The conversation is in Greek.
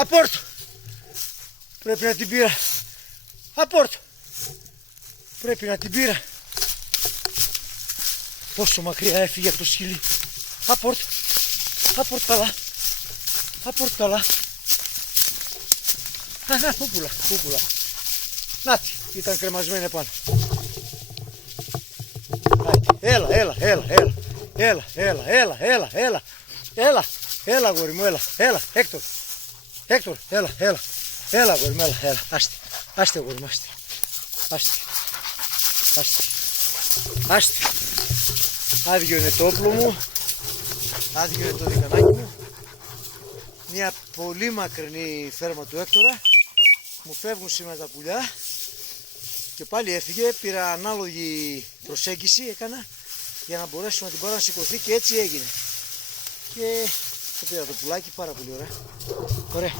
Απόρτο. Πρέπει να την πήρα. Απόρτο. Πρέπει να την πήρα. Πόσο μακριά έφυγε από το σκυλί. Απόρτο. Απόρτο καλά. Απόρτο καλά. Να, πούπουλα. Νάτι, ήταν κρεμασμένη επάνω. Έλα. Έλα, αγόρι μου, έλα. Έκτορ, έλα. Έλα, αγόρι μου, έλα. Άστε, αγόρι μου, άστε. Άδειο είναι το όπλο μου. Άδειο είναι το δικανάκι μου. Μια πολύ μακρινή φέρμα του Έκτορα. Μου φεύγουν σήμερα τα πουλιά. Και πάλι έφυγε, πήρα ανάλογη προσέγγιση, έκανα για να μπορέσω να την πάρω να σηκωθεί και έτσι έγινε. Και το πήρα το πουλάκι, πάρα πολύ ωραία. Ωραία.